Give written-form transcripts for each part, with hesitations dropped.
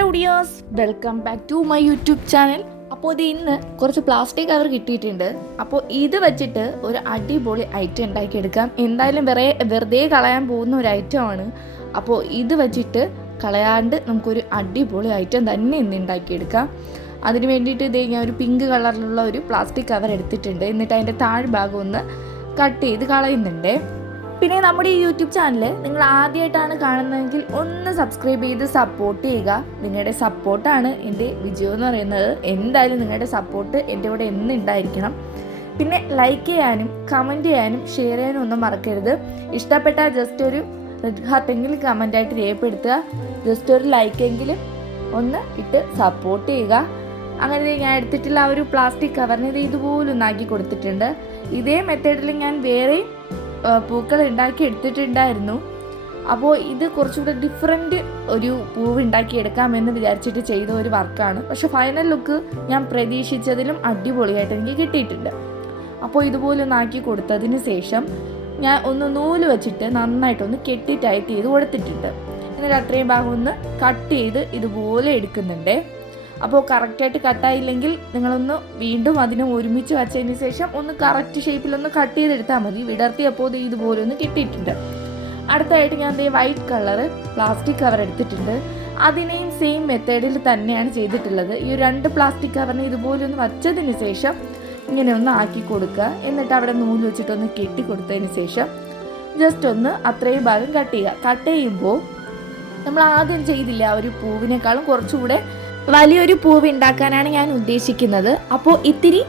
Hello dears, welcome back to my YouTube channel. അപ്പോൾ ഇത് ഇന്ന് കുറച്ച് പ്ലാസ്റ്റിക് കവർ കിട്ടിയിട്ടുണ്ട്. അപ്പോൾ ഇത് വെച്ചിട്ട് ഒരു അടിപൊളി ഐറ്റം ഉണ്ടാക്കിയെടുക്കാം. എന്തായാലും വെറുതെ കളയാൻ പോകുന്ന ഒരു ഐറ്റമാണ്. അപ്പോൾ ഇത് വെച്ചിട്ട് കളയാണ്ട് നമുക്കൊരു അടിപൊളി ഐറ്റം തന്നെ ഇന്ന് ഉണ്ടാക്കിയെടുക്കാം. അതിന് വേണ്ടിയിട്ട് ഇതേ ഞാൻ ഒരു പിങ്ക് കളറിലുള്ള ഒരു പ്ലാസ്റ്റിക് കവർ എടുത്തിട്ടുണ്ട്. എന്നിട്ട് അതിൻ്റെ താഴ്ഭാഗം ഒന്ന് കട്ട് ചെയ്ത് കളയുന്നുണ്ട്. പിന്നെ നമ്മുടെ ഈ യൂട്യൂബ് ചാനൽ നിങ്ങൾ ആദ്യമായിട്ടാണ് കാണുന്നതെങ്കിൽ ഒന്ന് സബ്സ്ക്രൈബ് ചെയ്ത് സപ്പോർട്ട് ചെയ്യുക. നിങ്ങളുടെ സപ്പോർട്ടാണ് എൻ്റെ വിജയം എന്ന് പറയുന്നത്. എന്തായാലും നിങ്ങളുടെ സപ്പോർട്ട് എൻ്റെ കൂടെ എന്നും ഉണ്ടായിരിക്കണം. പിന്നെ ലൈക്ക് ചെയ്യാനും കമൻറ്റ് ചെയ്യാനും ഷെയർ ചെയ്യാനും ഒന്നും മറക്കരുത്. ഇഷ്ടപ്പെട്ടാൽ ജസ്റ്റ് ഒരു റെഡ് ഹാർട്ടെങ്കിലും കമൻറ്റായിട്ട് രേഖപ്പെടുത്തുക. ജസ്റ്റ് ഒരു ലൈക്കെങ്കിലും ഒന്ന് ഇട്ട് സപ്പോർട്ട് ചെയ്യുക. അങ്ങനെ ഞാൻ എടുത്തിട്ടുള്ള ആ ഒരു പ്ലാസ്റ്റിക് കവറിന് ഇത് ഇതുപോലൊന്ന് ആക്കി കൊടുത്തിട്ടുണ്ട്. ഇതേ മെത്തേഡിൽ ഞാൻ വേറെയും പൂക്കൾ ഉണ്ടാക്കി എടുത്തിട്ടുണ്ടായിരുന്നു. അപ്പോൾ ഇത് കുറച്ചുകൂടെ ഡിഫറെൻറ്റ് ഒരു പൂവ് ഉണ്ടാക്കിയെടുക്കാമെന്ന് വിചാരിച്ചിട്ട് ചെയ്ത ഒരു വർക്കാണ്. പക്ഷെ ഫൈനൽ ലുക്ക് ഞാൻ പ്രതീക്ഷിച്ചതിലും അടിപൊളിയായിട്ട് എനിക്ക് കിട്ടിയിട്ടുണ്ട്. അപ്പോൾ ഇതുപോലെ ഒന്ന് ആക്കി കൊടുത്തതിന് ശേഷം ഞാൻ ഒന്ന് നൂല് വെച്ചിട്ട് നന്നായിട്ടൊന്ന് കെട്ടി ടൈറ്റ് ചെയ്ത് കൊടുത്തിട്ടുണ്ട്. എന്നിട്ട് അത്രയും ഭാഗം ഒന്ന് കട്ട് ചെയ്ത് ഇതുപോലെ എടുക്കുന്നുണ്ട്. അപ്പോൾ കറക്റ്റായിട്ട് കട്ടായില്ലെങ്കിൽ നിങ്ങളൊന്ന് വീണ്ടും അതിനെ ഒരുമിച്ച് വച്ചതിന് ശേഷം ഒന്ന് കറക്റ്റ് ഷേപ്പിലൊന്ന് കട്ട് ചെയ്തെടുത്താൽ മതി. വിടർത്തിയപ്പോൾ ഇതുപോലെ ഒന്ന് കിട്ടിയിട്ടുണ്ട്. അടുത്തായിട്ട് ഞാൻ വൈറ്റ് കളറ് പ്ലാസ്റ്റിക് കവർ എടുത്തിട്ടുണ്ട്. അതിനെയും സെയിം മെത്തേഡിൽ തന്നെയാണ് ചെയ്തിട്ടുള്ളത്. ഈ 2 പ്ലാസ്റ്റിക് കവറിനെ ഇതുപോലെ ഒന്ന് വച്ചതിന് ശേഷം ഇങ്ങനെ ഒന്ന് ആക്കി കൊടുക്കുക. എന്നിട്ട് അവിടെ നൂല് വെച്ചിട്ടൊന്ന് കെട്ടി കൊടുത്തതിന് ശേഷം ജസ്റ്റ് ഒന്ന് അത്രയും ഭാഗം കട്ട് ചെയ്യുക. കട്ട് ചെയ്യുമ്പോൾ നമ്മൾ ആദ്യം ചെയ്തില്ല ആ ഒരു പൂവിനേക്കാളും കുറച്ചുകൂടെ വലിയൊരു പൂവ് ഉണ്ടാക്കാനാണ് ഞാൻ ഉദ്ദേശിക്കുന്നത്. അപ്പോൾ ഇത്തിരി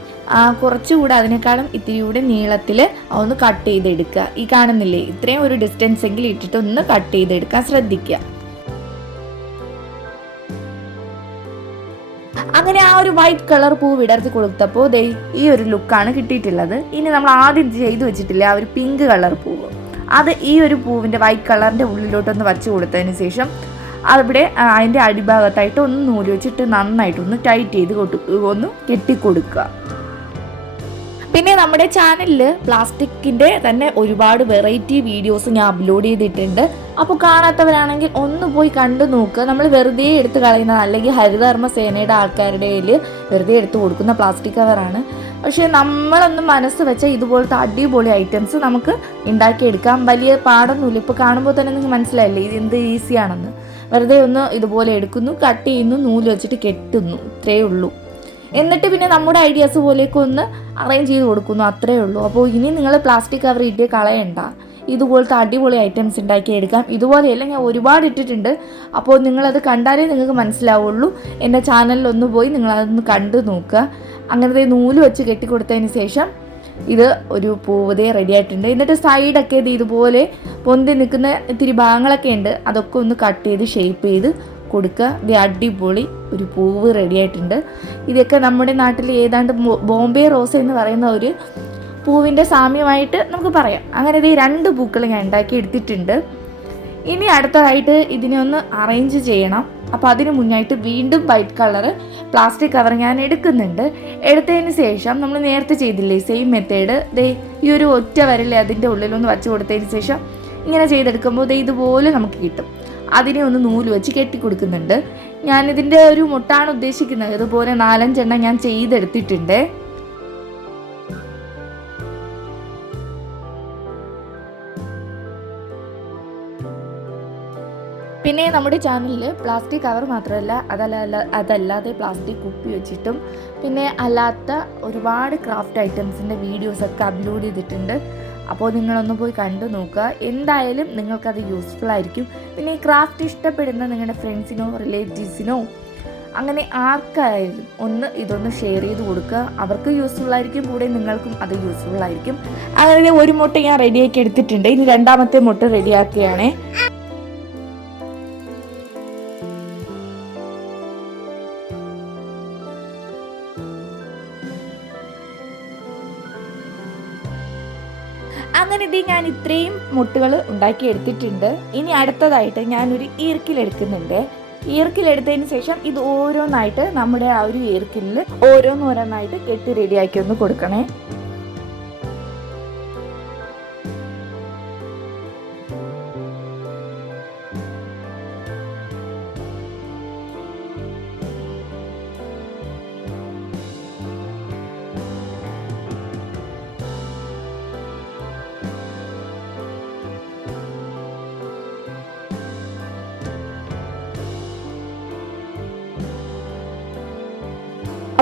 കുറച്ചുകൂടെ അതിനേക്കാളും ഇത്തിരി കൂടെ നീളത്തിൽ ഒന്ന് കട്ട് ചെയ്തെടുക്കുക. ഈ കാണുന്നില്ലേ, ഇത്രയും ഒരു ഡിസ്റ്റൻസ് എങ്കിലും ഇട്ടിട്ട് ഒന്ന് കട്ട് ചെയ്തെടുക്കാൻ ശ്രദ്ധിക്കുക. അങ്ങനെ ആ ഒരു വൈറ്റ് കളർ പൂവ് വിടർത്തി കൊടുത്തപ്പോൾ ഈ ഒരു ലുക്കാണ് കിട്ടിയിട്ടുള്ളത്. ഇനി നമ്മൾ ആദ്യം ചെയ്തു വെച്ചിട്ടില്ല ആ ഒരു പിങ്ക് കളർ പൂവ്, അത് ഈ ഒരു പൂവിൻ്റെ വൈറ്റ് കളറിൻ്റെ ഉള്ളിലോട്ടൊന്ന് വച്ച് കൊടുത്തതിന് ശേഷം അവിടെ അതിൻ്റെ അടിഭാഗത്തായിട്ട് ഒന്ന് നൂല് വെച്ചിട്ട് നന്നായിട്ടൊന്ന് ടൈറ്റ് ചെയ്ത് ഒന്ന് കെട്ടിക്കൊടുക്കുക. പിന്നെ നമ്മുടെ ചാനലിൽ പ്ലാസ്റ്റിക്കിൻ്റെ തന്നെ ഒരുപാട് വെറൈറ്റി വീഡിയോസ് ഞാൻ അപ്ലോഡ് ചെയ്തിട്ടുണ്ട്. അപ്പോൾ കാണാത്തവരാണെങ്കിൽ ഒന്ന് പോയി കണ്ടു നോക്കുക. നമ്മൾ വെറുതെ എടുത്ത് കളയുന്ന അല്ലെങ്കിൽ ഹരിതകർമ്മ സേനയുടെ ആൾക്കാരുടെ കയ്യിൽ വെറുതെ എടുത്ത് കൊടുക്കുന്ന പ്ലാസ്റ്റിക് കവറാണ്. പക്ഷേ നമ്മളൊന്ന് മനസ്സ് വെച്ചാൽ ഇതുപോലത്തെ അടിപൊളി ഐറ്റംസ് നമുക്ക് ഉണ്ടാക്കിയെടുക്കാം. വലിയ പാടൊന്നുമില്ല. ഇപ്പോൾ കാണുമ്പോൾ തന്നെ നിങ്ങൾക്ക് മനസ്സിലായില്ലേ ഇത് എന്ത് ഈസിയാണെന്ന്. വെറുതെ ഒന്ന് ഇതുപോലെ എടുക്കുന്നു, കട്ട് ചെയ്യുന്നു, നൂല് വെച്ചിട്ട് കെട്ടുന്നു, ഇത്രയേ ഉള്ളൂ. എന്നിട്ട് പിന്നെ നമ്മുടെ ഐഡിയാസ് പോലെയൊക്കെ ഒന്ന് അറേഞ്ച് ചെയ്ത് കൊടുക്കുന്നു, അത്രയേ ഉള്ളൂ. അപ്പോൾ ഇനി നിങ്ങൾ പ്ലാസ്റ്റിക് കവർ ഇട്ട് കളയണ്ട. ഇതുപോലത്തെ അടിപൊളി ഐറ്റംസ് ഉണ്ടാക്കിയെടുക്കാം. ഇതുപോലെയല്ല ഞാൻ ഒരുപാട് ഇട്ടിട്ടുണ്ട്. അപ്പോൾ നിങ്ങളത് കണ്ടാലേ നിങ്ങൾക്ക് മനസ്സിലാവുള്ളൂ. എൻ്റെ ചാനലിലൊന്ന് പോയി നിങ്ങളതൊന്ന് കണ്ടു നോക്കുക. അങ്ങനത്തെ നൂല് വെച്ച് കെട്ടിക്കൊടുത്തതിന് ശേഷം ഇത് ഒരു പൂവതേ റെഡി ആയിട്ടുണ്ട്. എന്നിട്ട് സൈഡൊക്കെ ഇതുപോലെ പൊന്തി നിൽക്കുന്ന ഇത്തിരി ഭാഗങ്ങളൊക്കെ ഉണ്ട്, അതൊക്കെ ഒന്ന് കട്ട് ചെയ്ത് ഷേപ്പ് ചെയ്ത് കൊടുക്കുക. ഇത് അടിപൊളി ഒരു പൂവ് റെഡി ആയിട്ടുണ്ട്. ഇതൊക്കെ നമ്മുടെ നാട്ടിൽ ഏതാണ്ട് ബോംബെ റോസ് എന്ന് പറയുന്ന ഒരു പൂവിൻ്റെ സാമ്യമായിട്ട് നമുക്ക് പറയാം. അങ്ങനെ 2 പൂക്കൾ ഞാൻ ഉണ്ടാക്കി എടുത്തിട്ടുണ്ട്. ഇനി അടുത്തതായിട്ട് ഇതിനെ ഒന്ന് അറേഞ്ച് ചെയ്യണം. അപ്പോൾ അതിന് മുന്നായിട്ട് വീണ്ടും വൈറ്റ് കളറ് പ്ലാസ്റ്റിക് കവർ ഞാൻ എടുക്കുന്നുണ്ട്. എടുത്തതിന് ശേഷം നമ്മൾ നേരത്തെ ചെയ്തില്ലേ സെയിം മെത്തേഡ്, ഈ ഒരു ഒറ്റ വരല്ലേ അതിൻ്റെ ഉള്ളിലൊന്ന് വച്ച് കൊടുത്തതിന് ശേഷം ഇങ്ങനെ ചെയ്തെടുക്കുമ്പോൾ ഇതുപോലെ നമുക്ക് കിട്ടും. അതിനെ ഒന്ന് നൂല് വെച്ച് കെട്ടിക്കൊടുക്കുന്നുണ്ട്. ഞാനിതിൻ്റെ ഒരു മുട്ടാണ് ഉദ്ദേശിക്കുന്നത്. ഇതുപോലെ 4-5 എണ്ണം ഞാൻ ചെയ്തെടുത്തിട്ടുണ്ട്. പിന്നെ നമ്മുടെ ചാനലിൽ പ്ലാസ്റ്റിക് കവർ മാത്രമല്ല അതല്ലാതെ പ്ലാസ്റ്റിക് കുപ്പി വെച്ചിട്ടും പിന്നെ അല്ലാത്ത ഒരുപാട് ക്രാഫ്റ്റ് ഐറ്റംസിൻ്റെ വീഡിയോസൊക്കെ അപ്ലോഡ് ചെയ്തിട്ടുണ്ട്. അപ്പോൾ നിങ്ങളൊന്ന് പോയി കണ്ടു നോക്കുക. എന്തായാലും നിങ്ങൾക്കത് യൂസ്ഫുൾ ആയിരിക്കും. പിന്നെ ഈ ക്രാഫ്റ്റ് ഇഷ്ടപ്പെടുന്ന നിങ്ങളുടെ ഫ്രണ്ട്സിനോ റിലേറ്റീവ്സിനോ അങ്ങനെ ആർക്കായാലും ഇതൊന്ന് ഷെയർ ചെയ്ത് കൊടുക്കുക. അവർക്ക് യൂസ്ഫുൾ ആയിരിക്കും, കൂടെ നിങ്ങൾക്കും അത് യൂസ്ഫുൾ ആയിരിക്കും. അങ്ങനെ ഒരു മുട്ട ഞാൻ റെഡിയാക്കി എടുത്തിട്ടുണ്ട്. ഇനി 2ാമത്തെ മുട്ട റെഡിയാക്കുകയാണേ. അങ്ങനെ ഞാൻ ഇത്രയും മുട്ടുകൾ ഉണ്ടാക്കി എടുത്തിട്ടുണ്ട്. ഇനി അടുത്തതായിട്ട് ഞാനൊരു ഈർക്കിലെടുക്കുന്നുണ്ട്. ഈർക്കിലെടുത്തതിന് ശേഷം ഇത് ഓരോന്നായിട്ട് നമ്മുടെ ആ ഒരു ഈർക്കിലിൽ ഓരോന്നായിട്ട് കെട്ടി റെഡിയാക്കി ഒന്ന് കൊടുക്കണേ.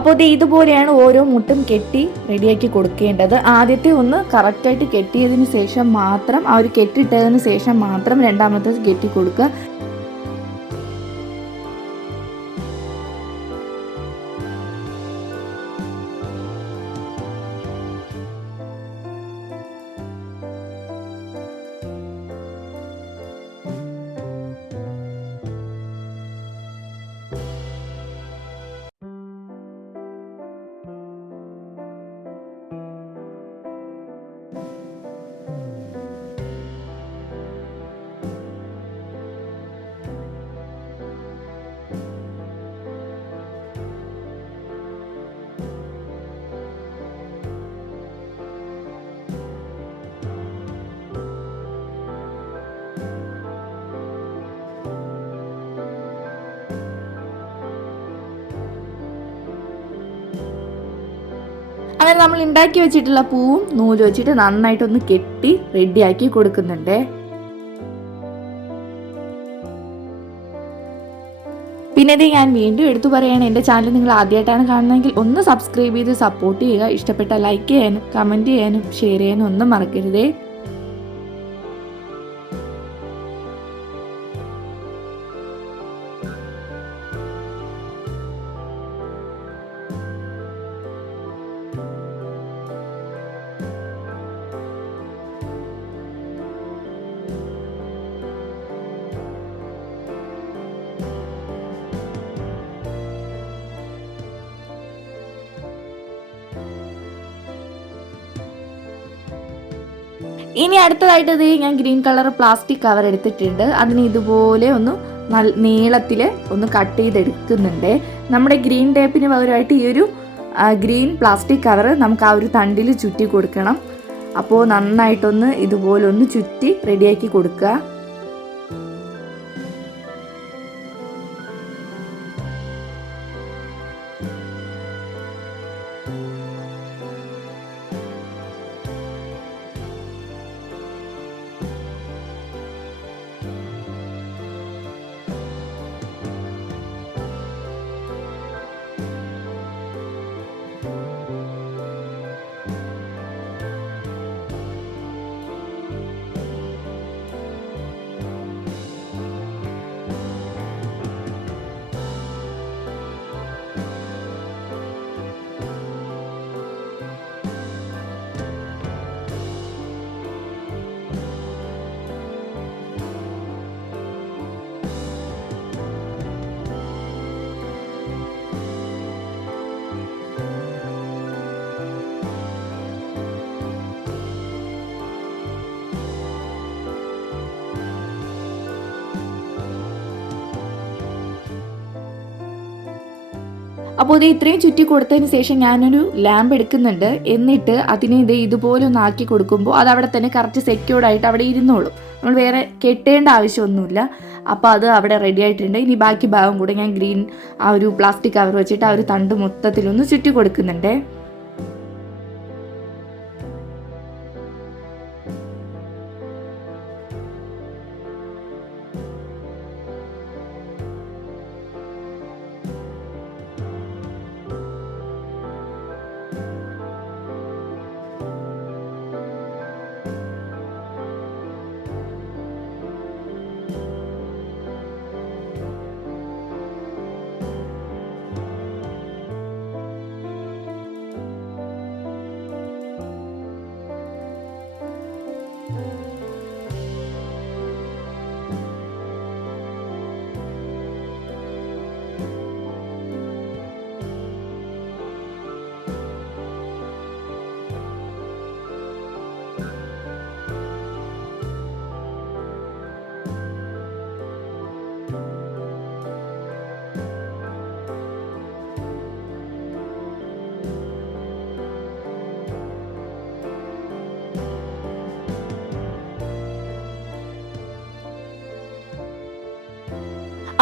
അപ്പോൾ ഇത് ഇതുപോലെയാണ് ഓരോ മുട്ടും കെട്ടി റെഡിയാക്കി കൊടുക്കേണ്ടത്. ആദ്യത്തെ ഒന്ന് കറക്റ്റായിട്ട് കെട്ടിയതിന് ശേഷം മാത്രം, ആ ഒരു കെട്ടിയിട്ടതിന് ശേഷം മാത്രം രണ്ടാമത്തെ കെട്ടി കൊടുക്കുക. അങ്ങനെ നമ്മൾ ഉണ്ടാക്കി വെച്ചിട്ടുള്ള പൂവും നൂല് വെച്ചിട്ട് നന്നായിട്ടൊന്ന് കെട്ടി റെഡിയാക്കി കൊടുക്കുന്നുണ്ട്. പിന്നെ ഇത് ഞാൻ വീണ്ടും എടുത്തു പറയുകയാണ്, എൻ്റെ ചാനൽ നിങ്ങൾ ആദ്യമായിട്ടാണ് കാണുന്നതെങ്കിൽ ഒന്ന് സബ്സ്ക്രൈബ് ചെയ്ത് സപ്പോർട്ട് ചെയ്യുക. ഇഷ്ടപ്പെട്ട ലൈക്ക് ചെയ്യാനും കമൻറ്റ് ചെയ്യാനും ഷെയർ ചെയ്യാനും ഒന്നും മറക്കരുതേ. ഇനി അടുത്തതായിട്ട് ഇത് ഞാൻ ഗ്രീൻ കളർ പ്ലാസ്റ്റിക് കവർ എടുത്തിട്ടുണ്ട്. അതിന് ഇതുപോലെ ഒന്ന് നീളത്തിൽ ഒന്ന് കട്ട് ചെയ്തെടുക്കുന്നുണ്ട്. നമ്മുടെ ഗ്രീൻ ടേപ്പിന് പകരമായിട്ട് ഈ ഒരു ഗ്രീൻ പ്ലാസ്റ്റിക് കവർ നമുക്ക് ആ ഒരു തണ്ടിൽ ചുറ്റി കൊടുക്കണം. അപ്പോൾ നന്നായിട്ടൊന്ന് ഇതുപോലെ ഒന്ന് ചുറ്റി റെഡിയാക്കി കൊടുക്കുക. അപ്പോൾ ഇത് ഇത്രയും ചുറ്റി കൊടുത്തതിന് ശേഷം ഞാനൊരു ലാമ്പ് എടുക്കുന്നുണ്ട്. എന്നിട്ട് അതിനെ ഇതുപോലെ ഒന്ന് ആക്കി കൊടുക്കുമ്പോൾ അത് അവിടെ തന്നെ കറക്റ്റ് സെക്യൂർഡായിട്ട് അവിടെ ഇരുന്നോളും. നമ്മൾ വേറെ കെട്ടേണ്ട ആവശ്യമൊന്നുമില്ല. അപ്പോൾ അത് അവിടെ റെഡി ആയിട്ടുണ്ട്. ഇനി ബാക്കി ഭാഗം കൂടെ ഞാൻ ഗ്രീൻ ആ ഒരു പ്ലാസ്റ്റിക് കവർ വെച്ചിട്ട് ആ ഒരു തണ്ട് മൊത്തത്തിലൊന്ന് ചുറ്റി കൊടുക്കുന്നുണ്ട്.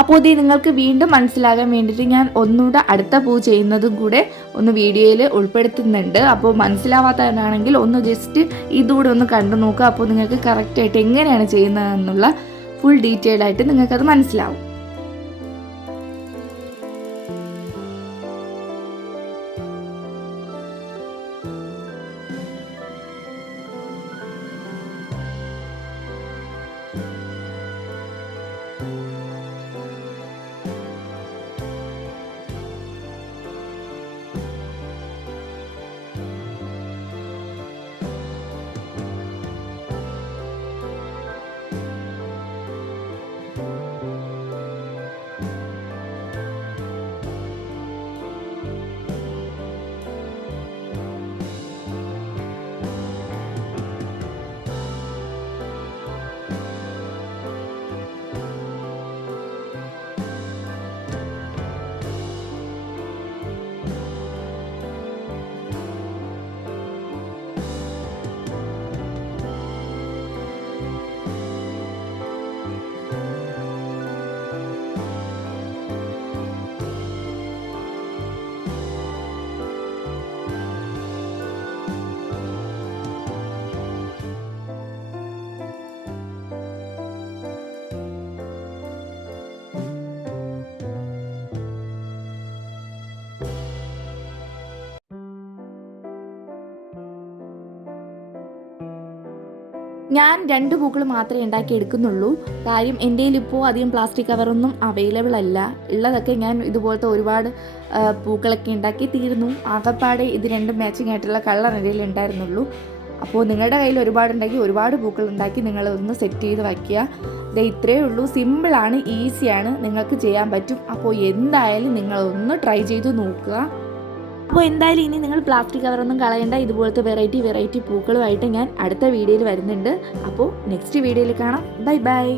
അപ്പോൾ ഇത് നിങ്ങൾക്ക് വീണ്ടും മനസ്സിലാകാൻ വേണ്ടിയിട്ട് ഞാൻ ഒന്നുകൂടെ അടുത്ത പൂ ചെയ്യുന്നതും കൂടെ ഒന്ന് വീഡിയോയിൽ ഉൾപ്പെടുത്തുന്നുണ്ട്. അപ്പോൾ മനസ്സിലാവാത്തവരാണെങ്കിൽ ഒന്ന് ജസ്റ്റ് ഇതുകൂടെ ഒന്ന് കണ്ടു നോക്കുക. അപ്പോൾ നിങ്ങൾക്ക് കറക്റ്റായിട്ട് എങ്ങനെയാണ് ചെയ്യുന്നതെന്നുള്ള ഫുൾ ഡീറ്റെയിൽ ആയിട്ട് നിങ്ങൾക്കത് മനസ്സിലാവും. ഞാൻ 2 പൂക്കൾ മാത്രമേ ഉണ്ടാക്കി എടുക്കുന്നുള്ളൂ. കാര്യം എൻ്റെ കയ്യിലിപ്പോൾ അധികം പ്ലാസ്റ്റിക് കവറൊന്നും അവൈലബിൾ അല്ല. ഉള്ളതൊക്കെ ഞാൻ ഇതുപോലത്തെ ഒരുപാട് പൂക്കളൊക്കെ ഉണ്ടാക്കി തീർന്നു. ആകപ്പാടെ ഇത് രണ്ടും മാച്ചിങ് ആയിട്ടുള്ള കളർ എൻ്റെ കയ്യിൽ ഉണ്ടായിരുന്നുള്ളൂ. അപ്പോൾ നിങ്ങളുടെ കയ്യിൽ ഒരുപാടുണ്ടെങ്കിൽ ഒരുപാട് പൂക്കൾ ഉണ്ടാക്കി നിങ്ങളൊന്ന് സെറ്റ് ചെയ്ത് വയ്ക്കുക. ഇത്രയേ ഉള്ളൂ. സിമ്പിളാണ്, ഈസിയാണ്, നിങ്ങൾക്ക് ചെയ്യാൻ പറ്റും. അപ്പോൾ എന്തായാലും നിങ്ങളൊന്ന് ട്രൈ ചെയ്ത് നോക്കുക. അപ്പോൾ എന്തായാലും ഇനി നിങ്ങൾ പ്ലാസ്റ്റിക് കവറൊന്നും കളയണ്ട. ഇതുപോലത്തെ വെറൈറ്റി പൂക്കളുമായിട്ട് ഞാൻ അടുത്ത വീഡിയോയിൽ വരുന്നുണ്ട്. അപ്പോൾ നെക്സ്റ്റ് വീഡിയോയിൽ കാണാം. Bye bye.